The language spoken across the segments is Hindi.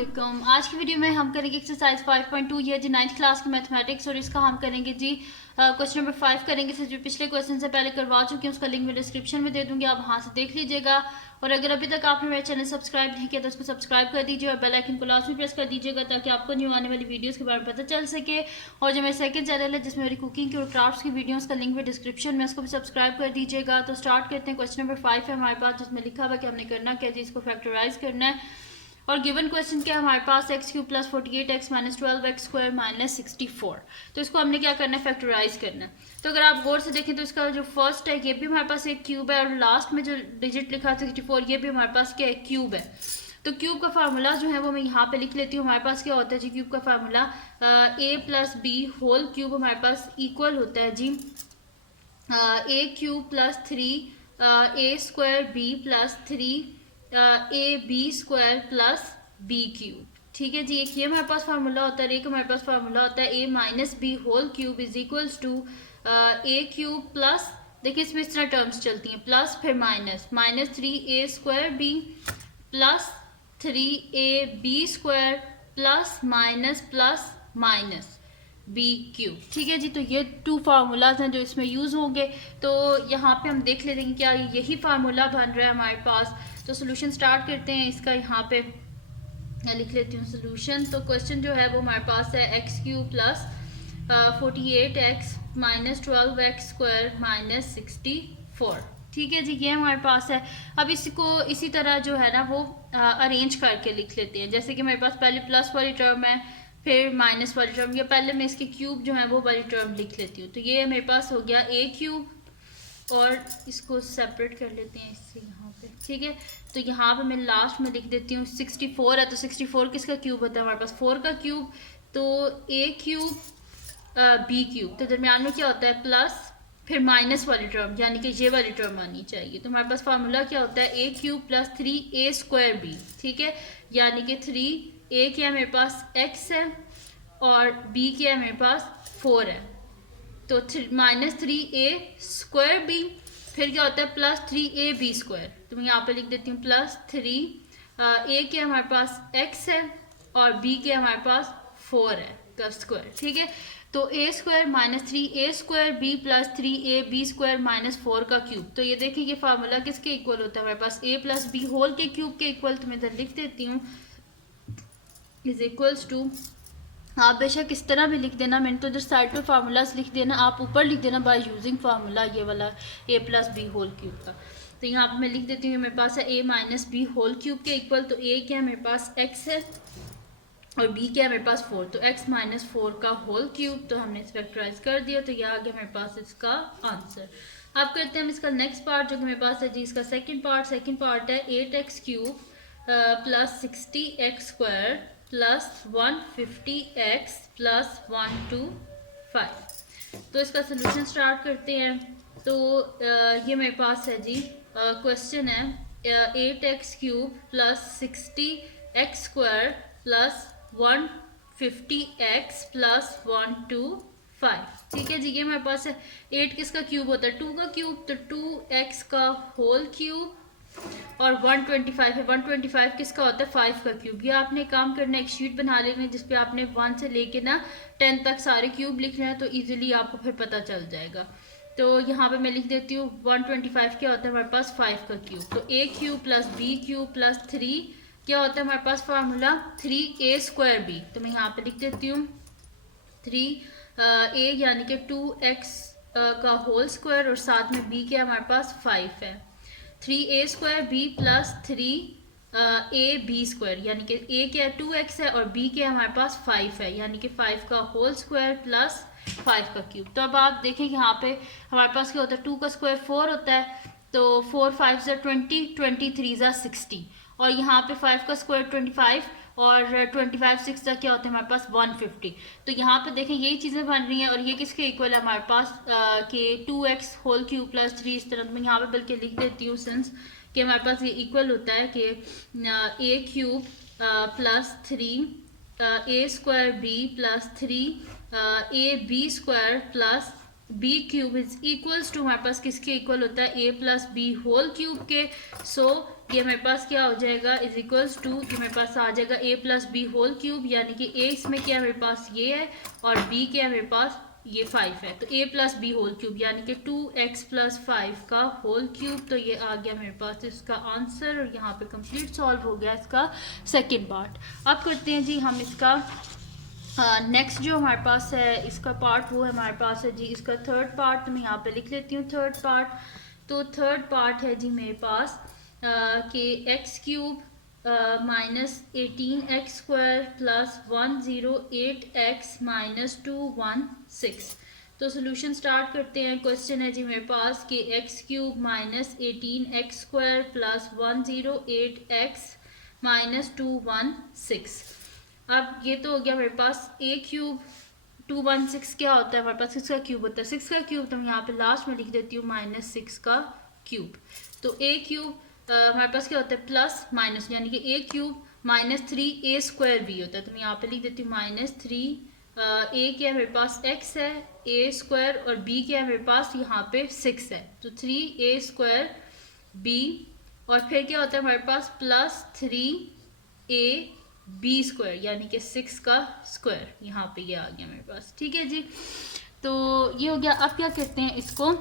वालेकुम। आज की वीडियो में हम करेंगे एक्सरसाइज 5.2, ये जी 9th क्लास की मैथमेटिक्स, और इसका हम करेंगे जी क्वेश्चन नंबर 5 करेंगे। जो पिछले क्वेश्चन से पहले करवा चुके हैं उसका लिंक मैं डिस्क्रिप्शन में दे दूंगी, आप वहाँ से देख लीजिएगा। और अगर अभी तक आपने मेरा चैनल सब्सक्राइब नहीं किया तो उसको सब्सक्राइब कर दीजिए और बेल आइकन को लास्ट में प्रेस कर दीजिएगा ताकि आपको न्यू आने वाली वीडियोस के बारे में पता चल सके। और जो मेरा सेकंड चैनल है जिसमें मेरी कुकिंग की और क्राफ्ट्स की वीडियोस का लिंक भी डिस्क्रिप्शन में, उसको भी सब्सक्राइब कर दीजिएगा। तो स्टार्ट करते हैं। क्वेश्चन नंबर 5 है हमारे पास, जिसमें लिखा हुआ कि हमने करना क्या जी, इसको फैक्टराइज करना है। और गिवन क्वेश्चन क्या है हमारे पास, X cube plus 48x minus 12x square minus 64। तो इसको हमने क्या करना है, फैक्टराइज करना है। तो अगर आप गौर से देखें तो इसका जो फर्स्ट है ये भी हमारे पास एक क्यूब है, और लास्ट में जो डिजिट लिखा है 64 ये भी हमारे पास क्या है, क्यूब है। तो क्यूब का फार्मूला जो है वो मैं यहाँ पे लिख लेती हूँ। हमारे पास क्या होता है जी, क्यूब का formula a plus B whole cube हमारे पास इक्वल होता है जी a cube plus 3 a square b plus 3 A B square plus B cube. ठीक है जी, एक ये हमारे पास फार्मूला होता है, एक हमारे पास फार्मूला होता है A minus B whole cube is equals to A cube plus, देखिए इसमें इस तरह टर्म्स चलती हैं, प्लस फिर minus, minus 3a square B plus 3a बी square plus minus plus minus B cube. ठीक है जी, तो ये टू फार्मूलाज हैं जो इसमें यूज़ होंगे। तो यहाँ पे हम देख लेते हैं क्या यही फार्मूला बन रहा है हमारे पास। तो सोल्यूशन स्टार्ट करते हैं इसका। यहाँ पे मैं लिख लेती हूँ सोल्यूशन। तो क्वेश्चन जो है वो हमारे पास है x cube plus 48x minus 12x square minus 64। ठीक है जी, ये हमारे पास है। अब इसको इसी तरह जो है ना वो अरेंज करके लिख लेते हैं। जैसे कि मेरे पास पहले प्लस वाली टर्म है, फिर माइनस वाली टर्म, या पहले मैं इसके क्यूब जो है वो वाली टर्म लिख लेती हूँ। तो ये मेरे पास हो गया a क्यूब, और इसको सेपरेट कर लेते हैं इससे यहाँ पे। ठीक है, तो यहाँ पे मैं लास्ट में लिख देती हूँ 64 है, तो 64 किसका क्यूब होता है हमारे पास, 4 का क्यूब। तो a क्यूब b क्यूब, तो दरमियान में क्या होता है प्लस, फिर माइनस वाली टर्म यानी कि ये वाली टर्म आनी चाहिए। तो हमारे पास फार्मूला क्या होता है, a cube plus 3a square b। ठीक है, यानी कि 3a क्या है मेरे पास x है, और b क्या है मेरे पास 4 है। तो माइनस 3a स्क्वायर बी, फिर क्या होता है प्लस 3ab स्क्वायर। तो मैं यहाँ पे लिख देती हूँ प्लस 3a के हमारे पास x है, और b के हमारे पास 4 है का स्क्वायर। ठीक है, तो a square minus 3a square b plus 3ab square minus 4 का क्यूब। तो ये देखिए ये फार्मूला किसके इक्वल होता है हमारे पास, a प्लस बी होल के क्यूब के इक्वल। तो मैं इधर लिख देती हूँ इज इक्वल्स टू, आप बेशक इस तरह भी लिख देना, मैंने तो इधर साइड पे फार्मूलाज लिख देना, आप ऊपर लिख देना बाय यूजिंग फार्मूला ये वाला a plus B whole cube का। तो यहाँ पे मैं लिख देती हूँ मेरे पास है a minus B whole cube के इक्वल। तो a क्या है मेरे पास x है, और b क्या है मेरे पास 4, तो x माइनस 4 का होल क्यूब। तो हमने इस फैक्टराइज कर दिया, तो यह आ गया मेरे पास इसका आंसर। अब करते हैं हम इसका नेक्स्ट पार्ट जो कि मेरे पास है जी, इसका सेकेंड पार्ट है 8x cube plus 60x square plus 150x plus 125। तो इसका सोल्यूशन स्टार्ट करते हैं। तो ये मेरे पास है जी क्वेश्चन है 8x cube plus 60x square plus 150x plus 125। ठीक है जी, ये मेरे पास है 8 किसका क्यूब होता है, 2 का क्यूब, तो 2x का होल क्यूब, और 125 है, 125 किसका होता है 5 का क्यूब। ये आपने काम करना है, एक शीट बना लेना है जिसपे आपने 1 से लेके ना 10 तक सारे क्यूब लिखना है, तो इजीली आपको फिर पता चल जाएगा। तो यहाँ पे मैं लिख देती हूँ 125 क्या होता है हमारे पास 5 का क्यूब। तो a cube plus b cube plus 3 क्या होता है हमारे पास फार्मूला 3a स्क्वायर b। तो मैं यहाँ पे लिख देती हूँ 3a यानी कि 2x का होल स्क्वायर, और साथ में b क्या हमारे पास 5 है। 3a square b plus 3ab square, यानी कि a क्या 2x है, और b क्या हमारे पास 5 है, यानी कि 5 का होल स्क्वायर प्लस 5 का क्यूब। तो अब आप देखें यहाँ पे हमारे पास क्या होता है, 2 का स्क्वायर 4 होता है, तो 4 5 ज़ा 20, 23 ज़ा 60, और यहाँ पे 5 का स्क्वायर 25, और 25 6 ज़ा क्या होता है हमारे पास 150। तो यहाँ पे देखें यही चीज़ें बन रही हैं, और ये किसके इक्वल है हमारे पास कि 2x होल क्यूब प्लस 3 इस तरह। मैं यहाँ पे बल्कि लिख देती हूँ सिंस कि हमारे पास ये इक्वल होता है कि a cube plus 3 a square b plus 3 ab square plus b cube is equals to हमारे पास किसके इक्वल होता है a plus B whole cube के। सो ये मेरे पास क्या हो जाएगा इज इक्वल्स टू, ये मेरे पास आ जाएगा ए प्लस बी होल क्यूब, यानी कि ए इसमें क्या है मेरे पास ये है और बी क्या है मेरे पास ये 5 है, तो a plus B whole cube यानी कि 2x प्लस 5 का होल क्यूब। तो ये आ गया मेरे पास इसका आंसर और यहाँ पे कंप्लीट सॉल्व हो गया इसका सेकंड पार्ट। अब करते हैं जी हम इसका नेक्स्ट जो हमारे पास है इसका पार्ट वो है हमारे पास है जी इसका थर्ड पार्ट। तो मैं यहाँ पे लिख लेती हूँ थर्ड पार्ट। तो थर्ड पार्ट है जी मेरे पास कि x cube minus 18x square plus 108x minus 216। तो सोल्यूशन स्टार्ट करते हैं। क्वेश्चन है जी मेरे पास कि x cube minus 18x square plus 108x minus 216। अब ये तो हो गया मेरे पास ए क्यूब, 216 क्या होता है हमारे पास 6 का क्यूब होता है, 6 का क्यूब तो मैं यहाँ पे लास्ट में लिख देती हूँ माइनस 6 का क्यूब। तो ए क्यूब हमारे पास क्या होता है प्लस माइनस, यानी कि a cube minus 3 A square B होता है। तो मैं यहाँ पे लिख देती हूँ माइनस 3 ए क्या है मेरे पास x है ए स्क्वायर और b क्या है मेरे पास यहाँ पे 6 है, तो 3 ए स्क्वायर b और फिर क्या होता है हमारे पास प्लस 3 ए बी स्क्वायर यानी कि 6 का स्क्वायर, यहाँ पे ये आ गया मेरे पास। ठीक है जी, तो ये हो गया। अब क्या कहते हैं इसको,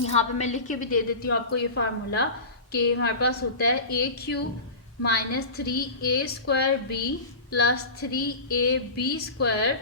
यहाँ पे मैं लिख के भी दे देती हूँ आपको ये फार्मूला कि हमारे पास होता है ए cube minus 3a square B plus 3ab square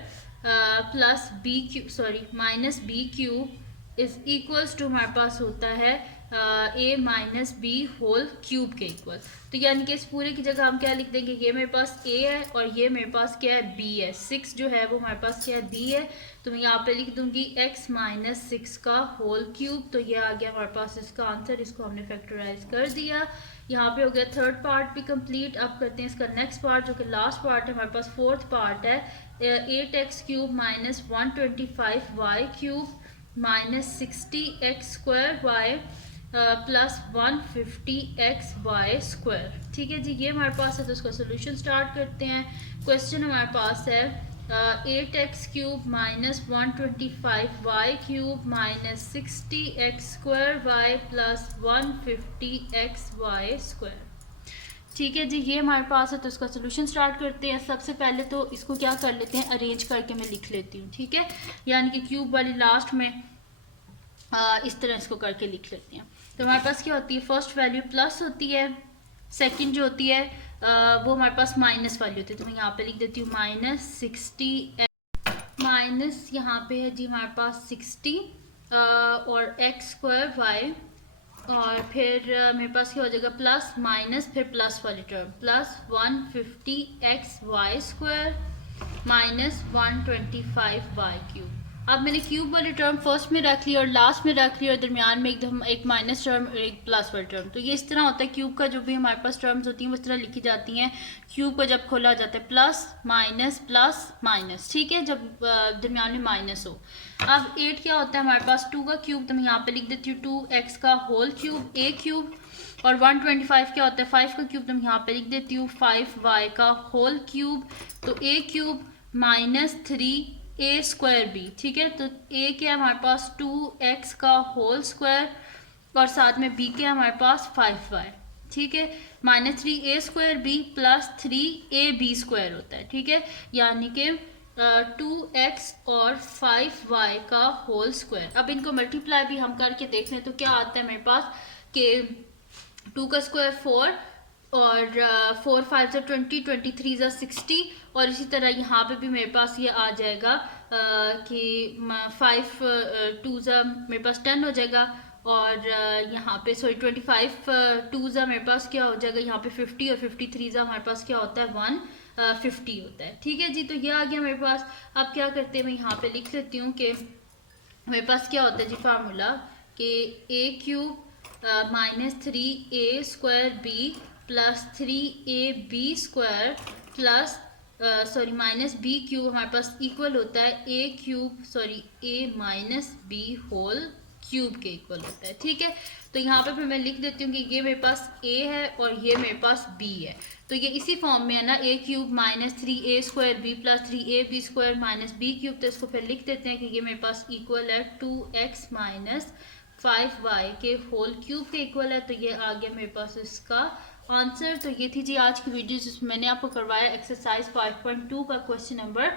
plus B cube sorry minus B cube is equals to हमारे पास होता है A minus B whole cube के इक्वल। तो यानी कि इस पूरे की जगह हम क्या लिख देंगे, ये मेरे पास ए है और ये मेरे पास क्या है बी है, 6 जो है वो हमारे पास क्या है बी है। तो मैं यहाँ पे लिख दूंगी x माइनस 6 का होल क्यूब। तो ये आ गया हमारे पास इसका आंसर, इसको हमने फैक्टराइज कर दिया। यहाँ पे हो गया थर्ड पार्ट भी कंप्लीट। अब करते हैं इसका नेक्स्ट पार्ट जो कि लास्ट पार्ट है हमारे पास, फोर्थ पार्ट है 8x cube minus 125y cube minus 60x square Y plus 150x Y square. ठीक है जी, ये हमारे पास है। तो इसका सोल्यूशन स्टार्ट करते हैं। क्वेश्चन हमारे पास है 8x cube minus 125y cube minus 60x square Y plus 150x Y square. ठीक है जी, ये हमारे पास है। तो इसका सोल्यूशन स्टार्ट करते हैं। सबसे पहले तो इसको क्या कर लेते हैं, अरेंज करके मैं लिख लेती हूँ। ठीक है, यानी कि क्यूब वाली लास्ट में इस तरह इसको करके लिख लेते हैं। तो हमारे पास क्या होती है, फर्स्ट वैल्यू प्लस होती है, सेकंड जो होती है वो हमारे पास माइनस वाली होती है। तो मैं यहाँ पे लिख देती हूँ माइनस 60 माइनस यहाँ पे है जी हमारे पास 60 और x स्क्वायर वाई और फिर मेरे पास क्या हो जाएगा प्लस माइनस फिर प्लस वाली term plus 150x Y square minus 125y cube. अब मैंने क्यूब वाली टर्म फर्स्ट में रख ली और लास्ट में रख ली और दरमियान में एकदम एक माइनस टर्म और एक प्लस वाली टर्म। तो ये इस तरह होता है, क्यूब का जो भी हमारे पास टर्म्स होती हैं वो इस तरह लिखी जाती हैं। क्यूब को जब खोला जाता है प्लस माइनस, ठीक है, जब दरमियान में माइनस हो। अब 8 क्या होता है हमारे पास 2 का क्यूब, तो मैं यहाँ पे लिख देती हूँ 2x का होल क्यूब ए क्यूब और 125 क्या होता है 5 का क्यूब, तो मैं यहाँ पे लिख देती हूँ 5y का होल क्यूब। तो A cube minus 3a square B. ठीक है, तो a क्या है हमारे पास 2x का होल स्क्वायर और साथ में b क्या है हमारे पास 5y। ठीक है, minus 3a square B plus 3ab square होता है। ठीक है, यानी कि 2x और 5y का होल स्क्वायर। अब इनको मल्टीप्लाई भी हम करके देख लें तो क्या आता है मेरे पास कि 2 का स्क्वायर 4 और 4 5 20 23 60 और इसी तरह यहाँ पे भी मेरे पास ये आ जाएगा कि 5 2 मेरे पास 10 हो जाएगा और यहाँ पे सॉरी 25 2 मेरे पास क्या हो जाएगा यहाँ पे 50 और 53 हमारे पास क्या होता है 150 होता है। ठीक है जी, तो ये आ गया मेरे पास। अब क्या करते हैं मैं यहाँ पे लिख लेती हूँ कि मेरे पास क्या होता है जी फार्मूला कि a cube minus 3a square B plus 3ab square plus sorry minus B cube हमारे पास इक्वल होता है ए cube sorry a minus B whole cube के इक्वल होता है। ठीक है, तो यहाँ पे फिर मैं लिख देती हूँ कि ये मेरे पास a है और ये मेरे पास b है। तो ये इसी फॉर्म में है ना, a cube minus 3a square B plus 3ab square minus B cube. तो इसको फिर लिख देते हैं कि ये मेरे पास इक्वल है 2x माइनस 5y के होल क्यूब के इक्वल है। तो ये आ गया मेरे पास इसका आंसर। तो ये थी जी आज की वीडियो जिसमें मैंने आपको करवाया एक्सरसाइज 5.2 का क्वेश्चन नंबर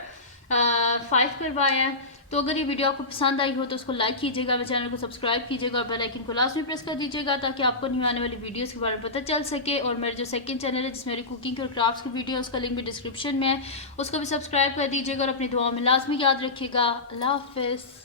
5 करवाया है। तो अगर ये वीडियो आपको पसंद आई हो तो उसको लाइक कीजिएगा, मेरे चैनल को सब्सक्राइब कीजिएगा और बेल आइकन को लास्ट में प्रेस कर दीजिएगा ताकि आपको न्यू आने वाली वीडियोस के बारे में पता चल सके। और मेरा जो सेकंड चैनल है जिसमें मेरी कुकिंग और क्राफ्ट्स की वीडियो उसका लिंक भी डिस्क्रिप्शन में है, उसको भी सब्सक्राइब कर दीजिएगा और अपनी दुआओं में लाजमी याद रखिएगा। अल्लाह हाफिज़।